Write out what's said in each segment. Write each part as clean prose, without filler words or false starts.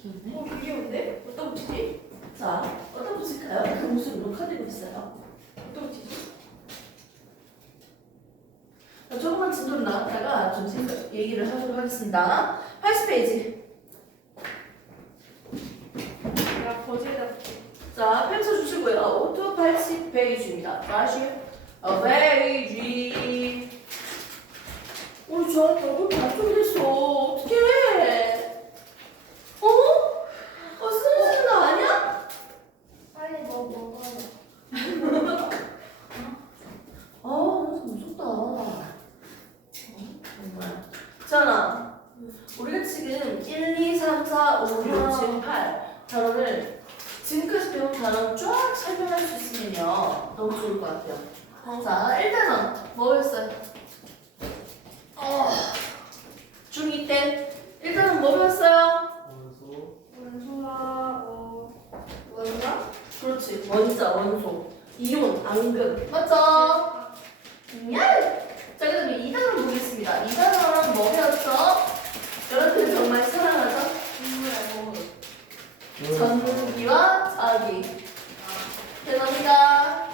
귀여운데? 어디다 붙이지? 자, 어디다 붙일까요? 그 모습 녹화되고 있어요. 어디다 붙이지? 자, 조금만 진도로 나왔다가 좀 얘기를 하도록 하겠습니다. 80페이지. 내가 거지에다 붙여. 자, 펼쳐주시고요. 5 80페이지입니다. 80페이지. 우리 저한테 얼굴 반쪽됐어. 어떡해. 쓰러지는 거 아니야? 빨리 뭐 먹어요. 무섭다. 정말. 자나, 우리가 지금 1, 2, 3, 4, 5, 6, 7, 8 단어를 지금까지 배운 단어 쫙 설명할 수 있으면요. 너무 좋을 것 같아요. 자, 1단원 뭐였어요? 중2 때 1단원 뭐 배웠어요? 원소가 원가? 그렇지. 원자, 원소, 이온, 앙금. 맞죠? 야! 자, 그 다음에 2단원 보겠습니다. 2단원 뭐 배웠죠? 여러분들 정말 사랑하죠? 전기와 자기. 죄송합니다.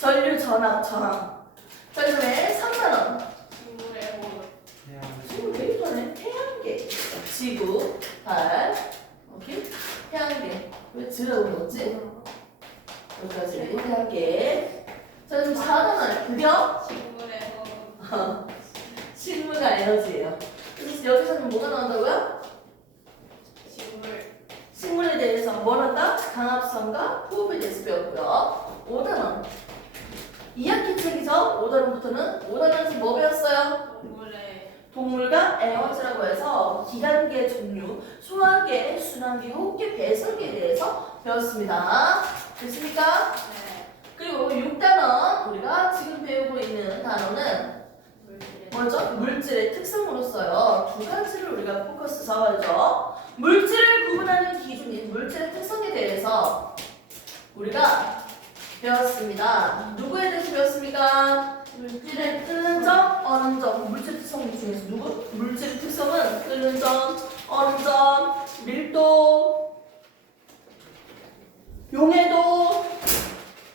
전류, 전압, 저항. 자, 그 다음에 3단원. 지구 되게 좋아하네. 태양계. 지구, 달, 오케이? 태양계. 왜 지라고 그러지? 여기까지 태양계. 자, 그럼 4단원. 급여? 식물과 에너지예요. 그래서 여기서는 뭐가 나온다고요? 식물에 대해서 뭘 한다? 강합성과 호흡에 대해서 배웠고요. 5단원. 2학기 책이죠? 5단원부터는 5단원에서 뭐 배웠어요? 동물과 에너지라고 해서 기관계 종류, 소화계, 순환계, 호흡계, 배설계에 대해서 배웠습니다. 됐습니까? 그리고 6단원 우리가 지금 배우고 있는 단어는 뭐죠? 물질의 특성으로서요. 두 가지를 우리가 포커스 잡아야죠. 물질을 구분하는 기준인 물질의 특성에 대해서 우리가 배웠습니다. 누구에 대해서 배웠습니까? 물질의 끓는 점, 얼는 점. 물질 특성 중에서 누구? 물질의 특성은 끓는 점, 얼는 점, 밀도, 용해도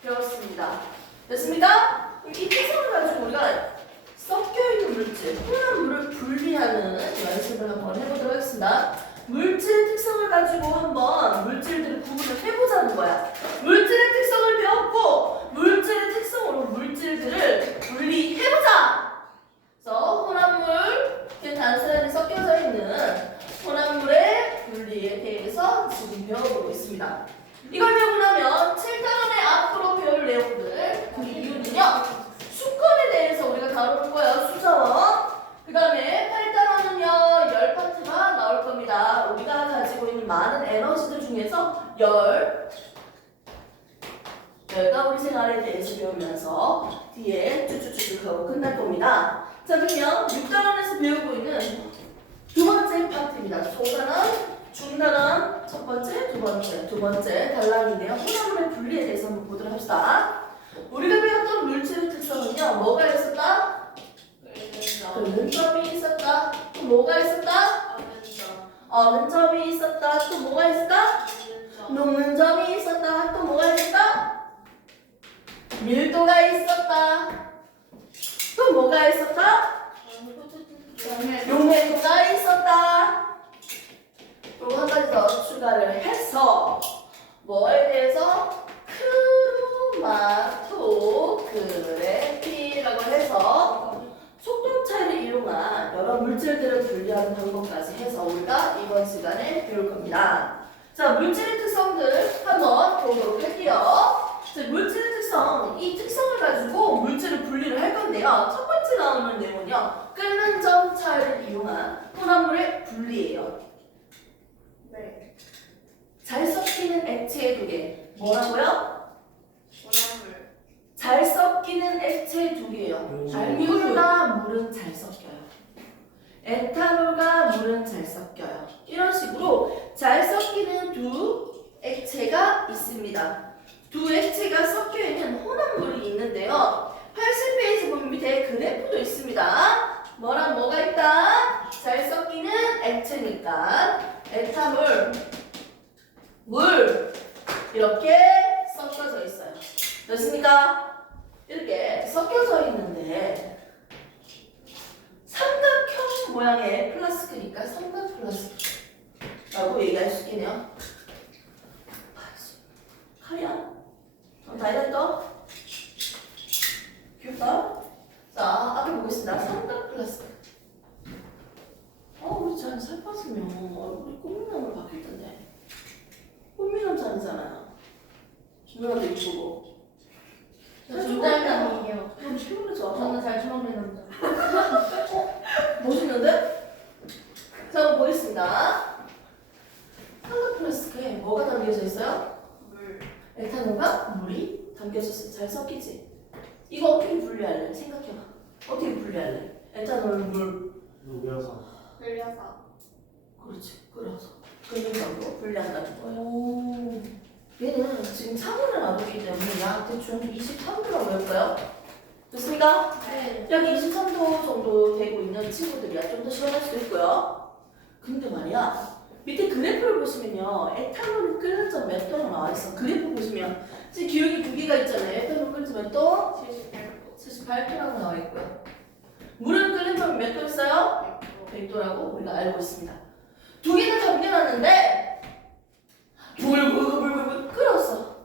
배웠습니다. 됐습니까? 그럼 이 특성을 가지고 우리가 섞여있는 물질, 혼합 물을 분리하는 연습을 한번 해보도록 하겠습니다. 물질의 특성을 가지고 한번 물질들을 구분을 해보자는 거야. 물질의 특성을 배웠고 물질의 특성으로 물질들을 분리해보자. 그래서 혼합물, 이렇게 단순하게 섞여져 있는 혼합물의 분리에 대해서 지금 배워보고 있습니다. 이걸 배우고 나면 7단원의 앞으로 배울 내용들, 그 이유는요, 수건에 대해서 우리가 다룰 거예요. 수자원. 그 다음에 8단원은요, 열 파트가 나올 겁니다. 우리가 가지고 있는 많은 에너지들 중에서 열과 우리 생활에 대해서 배우면서 뒤에 쭉쭉쭉 하고 끝날 겁니다. 자, 그러면 6단원에서 배우고 있는 두 번째 파트입니다. 소단원, 중단원, 첫 번째, 두 번째 단락인데요. 혼합물의 분리에 대해서 한번 보도록 합시다. 우리가 배웠던 물질의 특성은요, 뭐가 있었다? 끓는 점이 있었다. 또 뭐가 있었다? 어는 점이 있었다. 또 뭐가 있었다? 녹는 점이 있었다. 또 뭐가 있었다? 밀도가 있었다. 또 뭐가 있었다? 용해도가 있었다. 또 한 가지 더 추가를 해서 뭐에 대해서 크로마토그래피라고 해서 속도 차이를 이용한 여러 물질들을 분리하는 방법까지 해서 우리가 이번 시간에 배울 겁니다. 자, 물질의 특성들 한번 보도록 할게요. 자, 물질의 특성, 이 특성을 가지고 물질을 분리를 할 건데요. 첫 번째 나오는 내용은요, 끓는 점 차이를 이용한 혼합물의 분리예요. 잘 섞이는 액체의 두 개. 뭐라고요? 잘 섞이는 액체 두 개예요. 알코올과 물은 잘 섞여요. 에탄올과 물은 잘 섞여요. 이런 식으로 잘 섞이는 두 액체가 있습니다. 두 액체가 섞여 있는 혼합물이 있는데요. 80페이지 보면 밑에 그래프도 있습니다. 뭐랑 뭐가 있다? 잘 섞이는 액체 액체니까 에탄올, 물 이렇게 섞여져 있어요. 됐습니까? 이렇게 섞여져 있는데 삼각형 모양의 플라스크니까 삼각 플라스크라고 얘기할 수 있겠네요. 칼이야? 다이나니까? 귀엽다. 자, 앞에 보겠습니다. 삼각 플라스크. 우리 잘 빠지면 얼굴이 꽃미남으로 바뀔 텐데. 꽃미남 잔이잖아요. 누나도 이쁘고. 중달남이에요. 그럼 피곤해져. 저는 잘 주먹는 남자. 멋있는데? 자, 한번 보겠습니다. 삼각 플라스크에 뭐가 담겨져 있어요? 물. 에탄올과 물이 담겨져 있어. 잘 섞이지? 이거 어떻게 분리할래? 생각해봐. 어떻게 분리할래? 에탄올, 물. 녹여서. 흘려서. 그렇지. 끓여서. 끓는다고 분리한다는 거예요. 오. 얘는 지금 상온에 놔두기 때문에 약 대충 23도라고 할까요? 됐습니까? 네. 약 23도 정도 되고 있는 친구들이야. 좀 더 시원할 수도 있고요. 근데 말이야. 밑에 그래프를 보시면요. 에탄올이 끓는 점 몇 도로 나와 있어. 그래프 보시면 지금 기울기 두 개가 있잖아요. 에탄올 끓는 점 몇 도? 78도. 78도라고 나와 있고요. 물은 끓는 점 몇 도 있어요? 100도라고 우리가 알고 있습니다. 두 개를 담겨놨는데 불불불불 끓었어.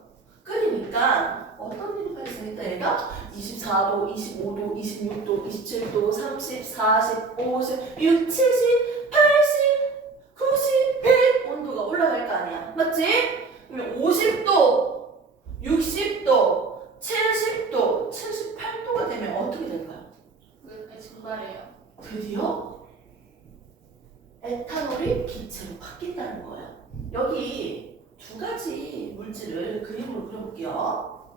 끓이니까 어떤 일이 발생했다 얘가? 24도, 25도, 26도, 27도, 30, 40, 50, 60, 70, 80, 90, 100 온도가 올라갈 거 아니야. 맞지? 그러면 50도, 60도, 70도, 78도가 되면 어떻게 될까요? 그 증발해요. 드디어 에탄올이 기체로 바뀐다는 거예요. 여기 두 가지 물질을 그림으로 그려볼게요.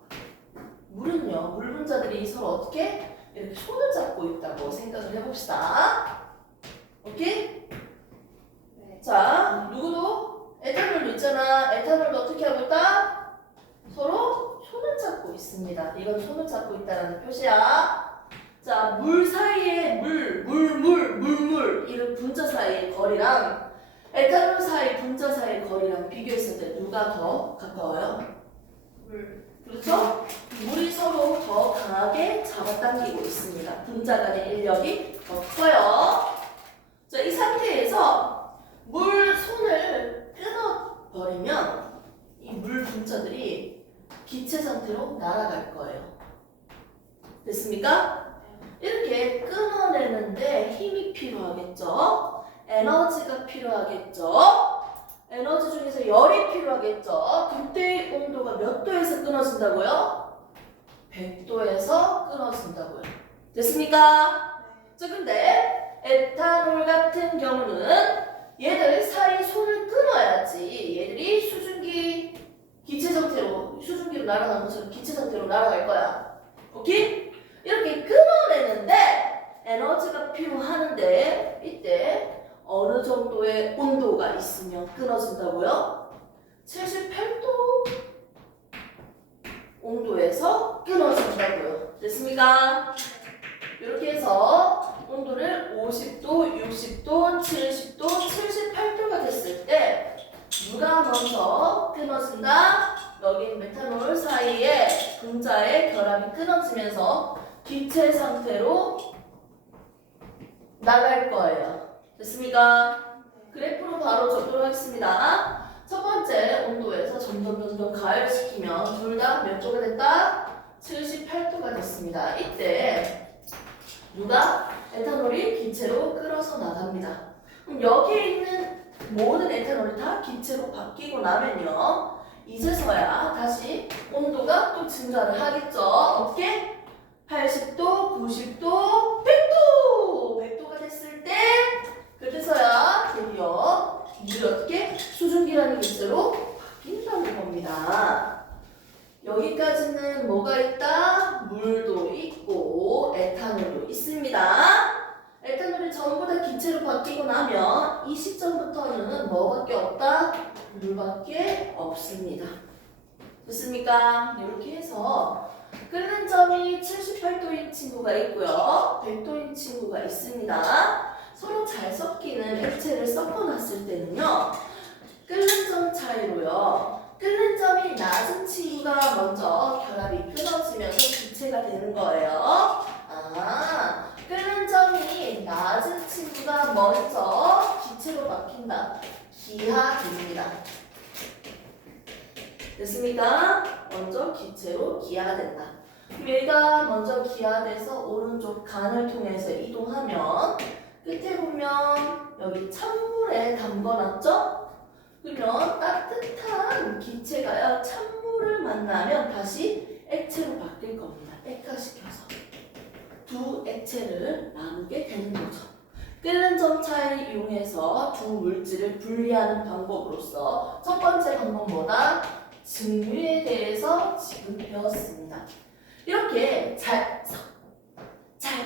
물은요, 물 분자들이 서로 어떻게 이렇게 손을 잡고 있다고 생각을 해봅시다. 오케이? 네. 자, 누구도 에탄올도 있잖아. 에탄올도 어떻게 하고 있다? 서로 손을 잡고 있습니다. 이건 손을 잡고 있다는 표시야. 자, 물 사이의 물 이런 분자 사이의 거리랑 에탄올 사이 분자 사이의 거리랑 비교했을 때 누가 더 가까워요? 물. 그렇죠? 물이 서로 더 강하게 잡아당기고 있습니다. 분자 간의 인력이 더 커요. 자, 이 상태에서 물 손을 끊어버리면 이 물 분자들이 기체 상태로 날아갈 거예요. 됐습니까? 이렇게 끊어내는데 힘이 필요하겠죠? 에너지가 필요하겠죠? 에너지 중에서 열이 필요하겠죠? 그때 온도가 몇 도에서 끊어진다고요? 100도에서 끊어진다고요. 됐습니까? 자, 근데 에탄올 같은 경우는 얘들 사이 손을 끊어야지 얘들이 수증기 기체 상태로 수증기로 날아가는 것처럼 기체 상태로 날아갈 거야. 오케이? 이렇게 끊어내는데 에너지가 필요하는데 이때 어느 정도의 온도가 있으면 끊어진다고요? 78도 온도에서 끊어진다고요. 됐습니까? 이렇게 해서 온도를 50도, 60도, 70도, 78도가 됐을 때 누가 먼저 끊어진다? 여기 메탄올 사이에 분자의 결합이 끊어지면서 기체 상태로 나갈 거예요. 됐습니까? 그래프로 바로 적도록 하겠습니다. 첫 번째 온도에서 점점 가열시키면 둘 다 몇 도가 됐다? 78도가 됐습니다. 이때 누가 에탄올이 기체로 끌어서 나갑니다. 그럼 여기에 있는 모든 에탄올이 다 기체로 바뀌고 나면요. 이제서야 다시 온도가 또 증가를 하겠죠. 어떻게? 80도, 90도, 100도! 100도가 됐을 때 그때서야 드디어 물이 어떻게? 수증기라는 기체로 바뀐다는 겁니다. 여기까지는 뭐가 있다? 물도 있고 에탄올도 있습니다. 에탄올이 전부 다 기체로 바뀌고 나면 이 시점부터는 뭐밖에 없다? 물밖에 없습니다. 됐습니까? 이렇게 해서 끓는 점이 78도인 친구가 있고요. 100도인 친구가 있습니다. 서로 잘 섞이는 액체를 섞어놨을 때는요. 끓는 점 차이로요. 끓는 점이 낮은 친구가 먼저 결합이 끊어지면서 기체가 되는 거예요. 끓는 점이 낮은 친구가 먼저 기체로 바뀐다. 기하됩니다. 됐습니까? 먼저 기체로 기하된다. 얘가 먼저 기하돼서 오른쪽 간을 통해서 이동하면 끝에 보면 여기 찬물에 담궈놨죠? 그러면 따뜻한 기체가요 찬물을 만나면 다시 액체로 바뀔 겁니다. 액화시켜서 두 액체를 나누게 되는 거죠. 끓는 점 차이를 이용해서 두 물질을 분리하는 방법으로서 첫 번째 방법보다 증류에 대해서 지금 배웠습니다. 이렇게 잘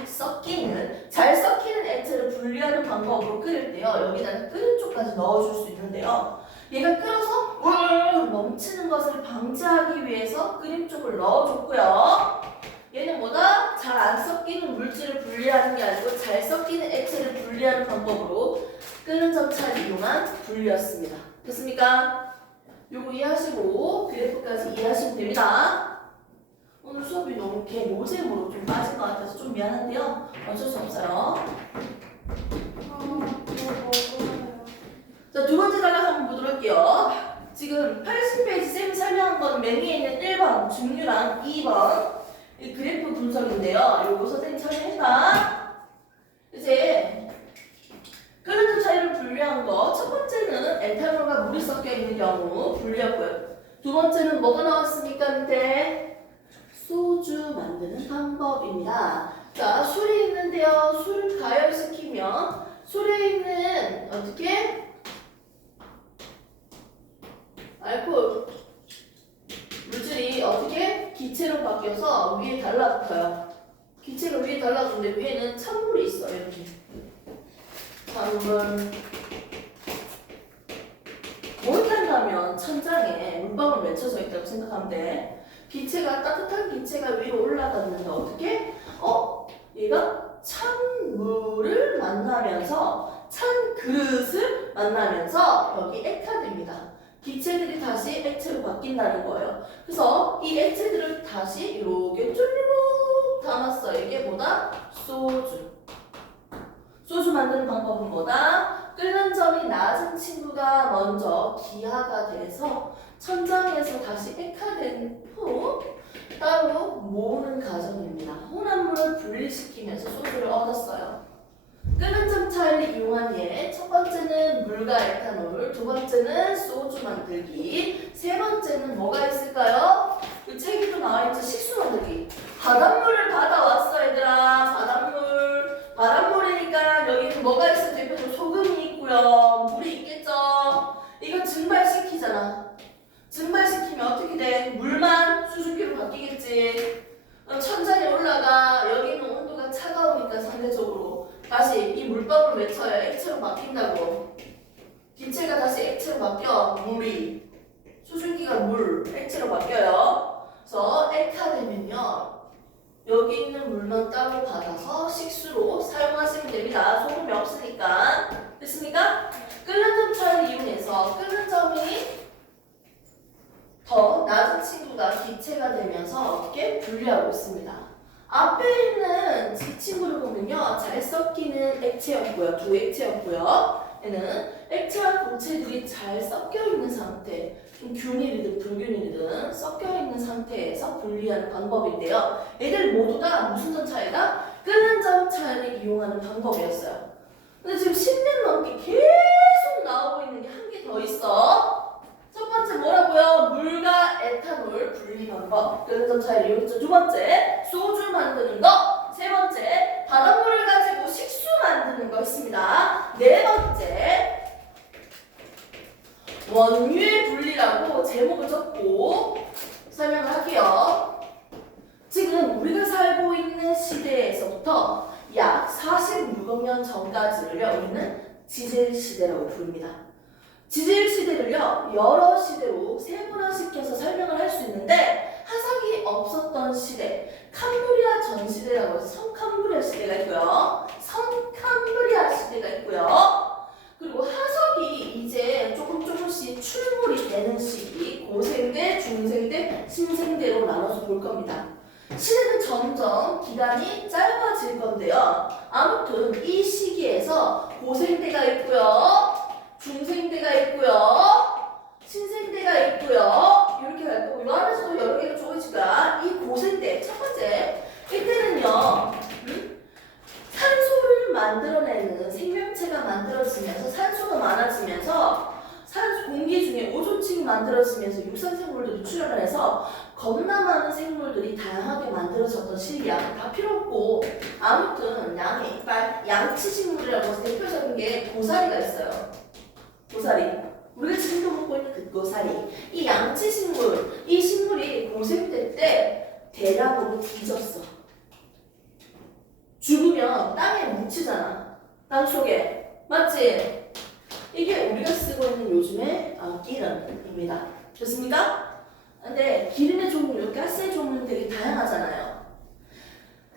섞이는 액체를 분리하는 방법으로 끓일 때요. 여기다가 끓는 쪽까지 넣어줄 수 있는데요. 얘가 끓어서 울 넘치는 것을 방지하기 위해서 끓인 쪽을 넣어줬고요. 얘는 뭐다? 잘 안 섞이는 물질을 분리하는 게 아니고 잘 섞이는 액체를 분리하는 방법으로 끓는 점 차이를 이용한 분리였습니다. 됐습니까? 요거 이해하시고 그래프까지 이해하시면 됩니다. 오늘 수업이 너무 개노잼으로 좀 빠진 것 같아서 좀 미안한데요. 어쩔 수 없어요. 자, 두 번째 단락 한번 보도록 할게요. 지금 80페이지 쌤이 설명한 건 맨 위에 있는 1번 증류랑 2번 이 그래프 분석인데요. 요거 선생님 설명했다. 이제 끓는 점 차이를 분리한 거 첫 번째는 에탄올과 물이 섞여 있는 경우 분리했고요. 두 번째는 뭐가 나왔습니까? 밑에 소주 만드는 방법입니다. 자, 술이 있는데요. 술을 가열시키면 술에 있는 어떻게? 알코올 물질이 어떻게? 기체로 바뀌어서 위에 달라붙어요. 기체가 위에 달라붙는데 위에는 찬물이 있어요. 이렇게 찬물 모욕한다면 천장에 물방울 맺혀져 있다고 생각하면 돼. 기체가 따뜻한 기체가 위로 올라갔는데 어떻게? 얘가 찬물을 만나면서 찬 그릇을 만나면서 여기 액화됩니다. 기체들이 다시 액체로 바뀐다는 거예요. 그래서 이 액체들을 다시 이렇게 쭈르륵 담았어요. 이게 뭐다? 소주. 소주 만드는 방법은 뭐다? 끓는 점이 낮은 친구가 먼저 기하가 돼서 천장에서 다시 액화된 후 따로 모으는 과정입니다. 혼합물을 분리시키면서 소주를 얻었어요. 끓는 점 차이를 이용한 예, 첫 번째는 물과 에탄올, 두 번째는 소주 만들기, 세 번째는 뭐가 있을까요? 그 책에도 나와있죠. 식수 만들기. 바닷물을 받아왔어 얘들아. 바닷물이니까 여기는 뭐가 있어? 대표적으로 소금이 있고요. 물이 있겠죠. 이거 증발시키잖아. 증발시키면 어떻게 돼? 물만 수증기로 바뀌겠지. 천장에 올라가. 여기는 온도가 차가우니까 상대적으로 다시 이 물방울 맺혀야 액체로 바뀐다고. 기체가 다시 액체로 바뀌어. 물이 수증기가 물, 액체로 바뀌어요. 그래서 액화되면요 여기 있는 물만 따로 받아서 식수로 사용하시면 됩니다. 소금이 없으니까. 됐습니까? 끓는 점 차이를 이용해서 끓는 점이 더 낮은 친구가 기체가 되면서 어떻게 분리하고 있습니다. 앞에 있는 이 친구를 보면요. 잘 섞이는 액체였고요. 두 액체였고요. 얘는 액체와 고체들이 잘 섞여 있는 상태, 균일이든 불균일이든 섞여 있는 상태에서 분리하는 방법인데요. 얘들 모두 다 무슨 점 차이다? 끓는 점 차이를 이용하는 방법이었어요. 근데 지금 10년 넘게 계속 나오고 있는 게 한 개 더 있어. 첫 번째 뭐라고요? 물과 에탄올 분리 방법. 끓는 점 차이를 이용했죠. 두 번째, 소주 만드는 거. 세 번째, 바닷물을 가지고 식수 만드는 거 있습니다. 네 번째, 원유의 분리라고 제목을 적고 설명을 할게요. 지금 우리가 살고 있는 시대에서부터 약 46억 년 전까지를요, 우리는 지젤 시대라고 부릅니다. 지젤 시대를요, 여러 시대로 세분화시켜서 설명을 할 수 있는데 화석이 없었던 시대, 캄브리아 전시대라고 해서 성캄브리아 시대가 있고요. 성캄브리아 시대가 있고요. 그리고 화석이 이제 조금씩 출몰이 되는 시기, 고생대, 중생대, 신생대로 나눠서 볼 겁니다. 시대는 점점 기간이 짧아질 건데요. 아무튼 이 시기에서 고생대가 있고요. 중생대가 있고요. 신생대가 있고요. 이렇게 갈 거고, 이 안에서도 여러 개가 조금씩가 이 고생대, 첫 번째, 이때는요, 산소를 만들어내는 생명체가 만들어지면서 산소가 많아지면서 산소 공기 중에 오존층이 만들어지면서 육상 생물들이 출현을 해서 겁나 많은 생물들이 다양하게 만들어졌던 시기야. 다 필요 없고, 아무튼 양의 이빨, 양치식물이라고 해서 대표적인 게 고사리가 있어요. 고사리. 우리가 지금도 먹고 있는 그 고사리. 이 양치식물, 이 식물이 고생대 때 대량으로 뒤졌어. 죽으면 땅에 묻히잖아. 땅 속에. 맞지? 이게 우리가 쓰고 있는 요즘의 기름입니다. 좋습니까? 근데 기름의 종류, 가스의 종류는 되게 다양하잖아요.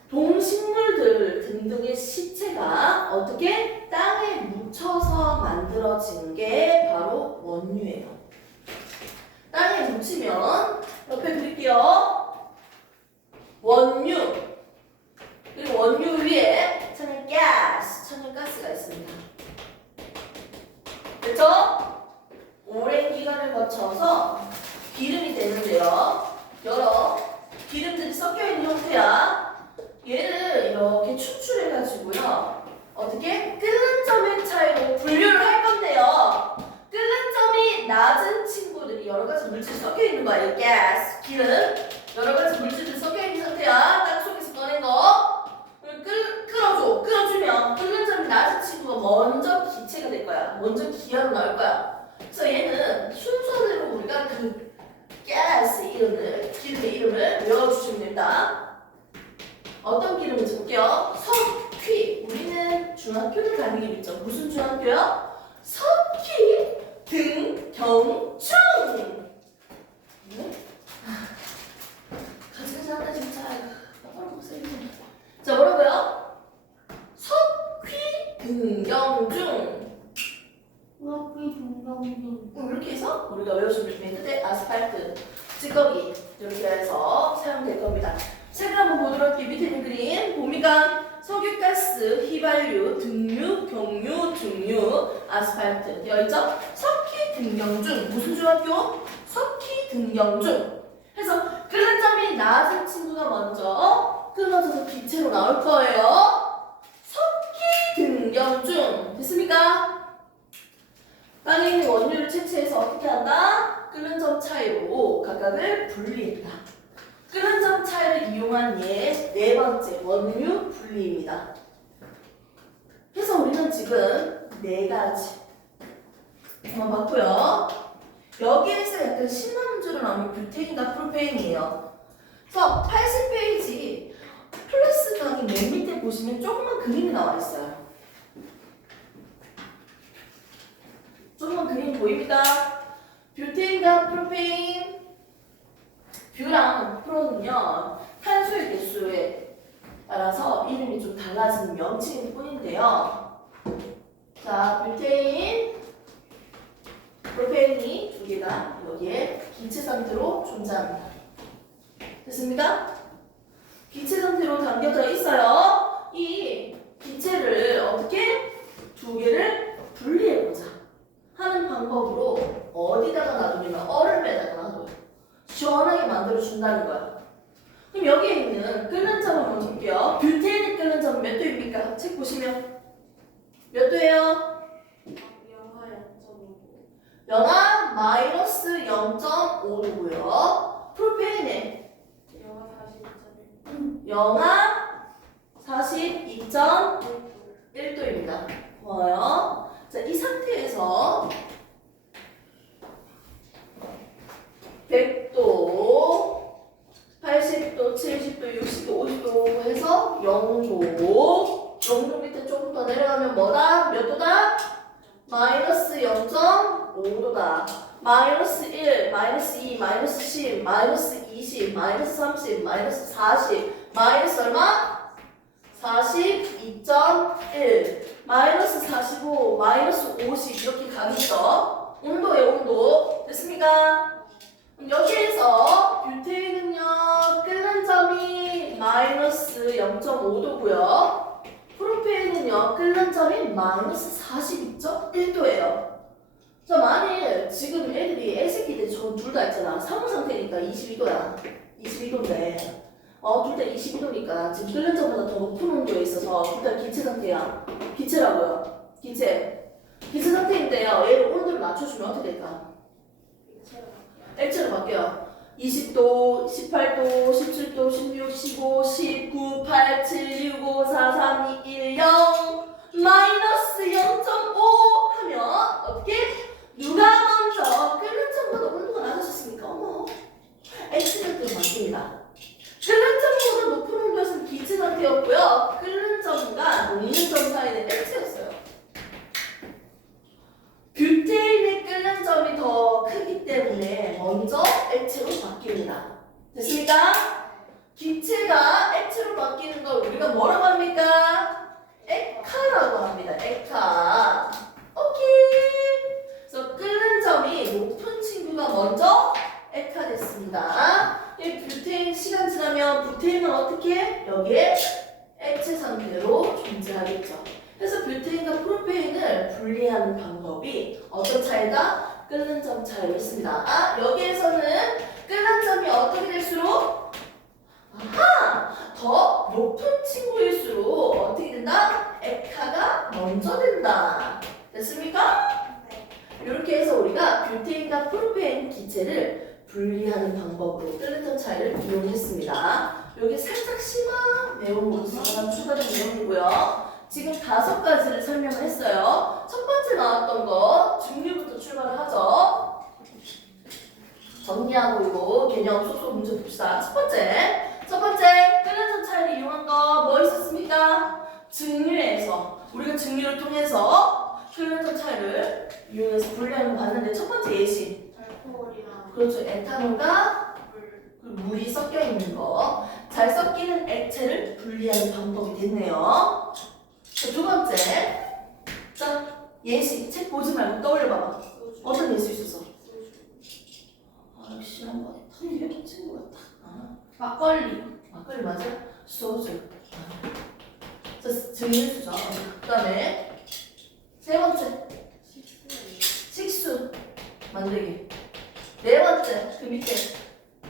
동식물들 등등의 시체가 어떻게 땅에 묻혀서 만들어진 게 바로 원유예요. 땅에 묻히면 옆에 그릴게요. 원유. 그리고 원유 위에 천연가스가 있습니다. 그렇죠? 오랜 기간을 거쳐서 기름이 되는데요. 여러 기름들이 섞여 있는 형태야. 얘를 이렇게 추출해가지고요. 어떻게? 끓는 점의 차이로 분류를 할 건데요. 끓는 점이 낮은 친구들이 여러 가지 물질이 섞여 있는 거예요. 가스, 기름, 여러 가지 물질들이 섞여 있는 상태야. 땅 속에서 꺼낸 거. 끓어주면 끓는 점이 낮은 친구가 먼저 기체가 될 거야. 먼저 기하로 나올 거야. 그래서 얘는 순서대로 우리가 그 가스 이름을, 기름의 이름을 외워주시면 됩니다. 어떤 기름인지 볼게요. 석휘. 우리는 중학교를 다니긴 했죠. 무슨 중학교요? 석휘 등경중. 가지가지 한다 진짜. 자, 뭐라고요? 석휘 등경중. 이렇게 해서 우리가 외워주면 됩니다. 끝에 아스팔트, 찌꺼기 이렇게 해서 사용될 겁니다. 책을 한번 보도록 할게요. 밑에 있는 그림 봅니까? 석유가스, 휘발유, 등유, 경유, 중유, 아스팔트 되어 있죠? 석휘 등경중. 무슨 중학교? 석휘 등경중. 해서 끓는 점이 낮은 친구가 먼저 끊어져서 기체로 나올 거예요. 석휘 등경중. 됐습니까? 땅에 있는 원유를 채취해서 어떻게 한다? 끓는 점 차이로 각각을 분리했다. 끓는 점 차이를 이용한 예 네 번째 원유 분리입니다. 그래서 우리는 지금 네 가지 한번 봤고요. 여기에서 약간 신문제로 나오는 뷰테인과 프로페인이에요. 그래서 80페이지 플러스 강의 맨 밑에 보시면 조그만 그림이 나와 있어요. 조그만 그림 보입니다. 뷰테인과 프로페인. 뷰랑 프로는요, 탄소의 개수에 따라서 이름이 좀 달라지는 명칭일 뿐인데요. 자, 뷰테인, 프로페인이 두 개가 여기에 기체 상태로 존재합니다. 됐습니까? 기체 상태로 담겨져 있어요. 이 기체를 어떻게 두 개를 분리해보자 하는 방법으로 어디다가 놔두냐면 얼음에다가 놔둬요. 시원하게 만들어준다는 거야. 그럼 여기에 있는 끓는 점 한번 볼게요. 뷰테인이 끓는 점 몇 도입니까? 책 보시면 몇 도예요? 영하 마이너스 0.5도고요. 프로페인은 영하 42.1도입니다. 좋아요. 자, 이 상태에서 100도, 80도, 70도, 60도, 50도 해서 0도. 0도 밑에 조금 더 내려가면 뭐다? 몇 도다? 마이너스 0.5도다. 마이너스 1, 마이너스 2, 마이너스 10, 마이너스 20, 마이너스 30, 마이너스 40, 마이너스 얼마? 42.1 마이너스 45 마이너스 50 이렇게 가겠죠. 온도예요 온도. 됐습니까? 그럼 여기에서 뷰테인은요 끓는 점이 마이너스 0.5도고요 프로페인은요 끓는 점이 마이너스 42.1도예요. 자 만일 지금 애들이 애새끼들 저 둘 다 있잖아. 상온 상태니까 22도야. 22도인데 둘 다 22도니까 지금 끓는 점보다 더 높은 온도에 있어서 둘 다 기체 상태야. 기체라고요. 기체 상태인데요. 얘를 온도를 낮춰주면 어떻게 될까? 액체로 바뀌어요. 20도, 18도, 17도, 16, 15, 19, 8, 7, 6, 5, 4, 3, 2, 1, 0 마이너스 0.5 하면 어떻게? 누가 먼저 끓는 점보다 온도가 낮아졌습니까? 어머 액체 상태로 바뀝니다. 끓는 점보다 높은 온도에서는 기체 상태였고요. 끓는 점과 녹는 점 사이는 액체였어요. 뷰테인의 끓는 점이 더 크기 때문에 먼저 액체로 바뀝니다. 됐습니까? 기체가 액체로 바뀌는 걸 우리가 뭐라고 합니까? 액화라고 합니다. 액화. 오케이. 그래서 끓는 점이 높은 친구가 먼저 액화됐습니다. 이 뷰테인 시간 지나면 뷰테인은 어떻게 해? 여기에 액체 상태로 존재하겠죠. 그래서 뷰테인과 프로페인을 분리하는 방법이 어떤 차이다? 끓는 점 차이로 있습니다. 여기에서는 끓는 점이 어떻게 될수록 더 높은 친구일수록 어떻게 된다? 액화가 먼저 된다. 됐습니까? 네. 이렇게 해서 우리가 뷰테인과 프로페인 기체를 분리하는 방법으로 끓는 점 차이를 이용했습니다. 여기 살짝 심한 내용으로 추가된 내용이고요. 지금 5가지를 설명을 했어요. 첫 번째 나왔던 거 증류부터 출발을 하죠. 정리하고 이거 개념 속속 문제 봅시다. 첫 번째 끓는 점 차이를 이용한 거 뭐 있었습니까? 증류에서 우리가 증류를 통해서 끓는 점 차이를 이용해서 분리하는 거 봤는데 첫 번째 예시 알코올이랑 그렇죠. 에탄올과 물. 물이 섞여 있는 거. 잘 섞이는 액체를 분리하는 방법이 됐네요. 자, 두 번째. 자, 예시. 책 보지 말고 떠올려봐봐. 소주. 어떤 예시 있었어? 소주. 역시 한번 탁 친구가 딱. 막걸리. 막걸리 맞아? 소주. 자, 증류수죠. 그 다음에 세 번째. 식수. 만들기. 네 번째. 그 밑에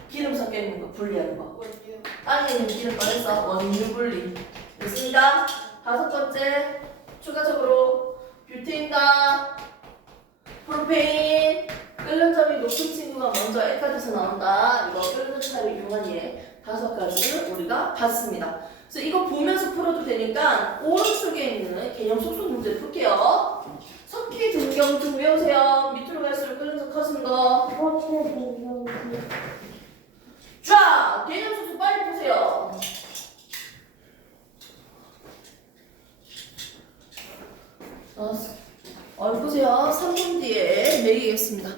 기름 섞여 있는 거 분리하는 거. 원유. 땅에 있는 기름 꺼내서 원유 분리. 됐습니다. 5번째. 추가적으로 뷰테인과 프로페인 끓는 점이 높은 친구가 먼저 액화돼서 나온다. 이거 끓는 차를 이용한 예 5가지를 우리가 봤습니다. 그래서 이거 보면서 풀어도 되니까 오른쪽에 있는 개념 속속 문제 풀게요. 석기 등경 좀 외우세요. 밑으로 갈수록 끓는 점 커지는 거. 자, 개념 속속 빨리 보세요. 보세요. 3분 뒤에 매기겠습니다.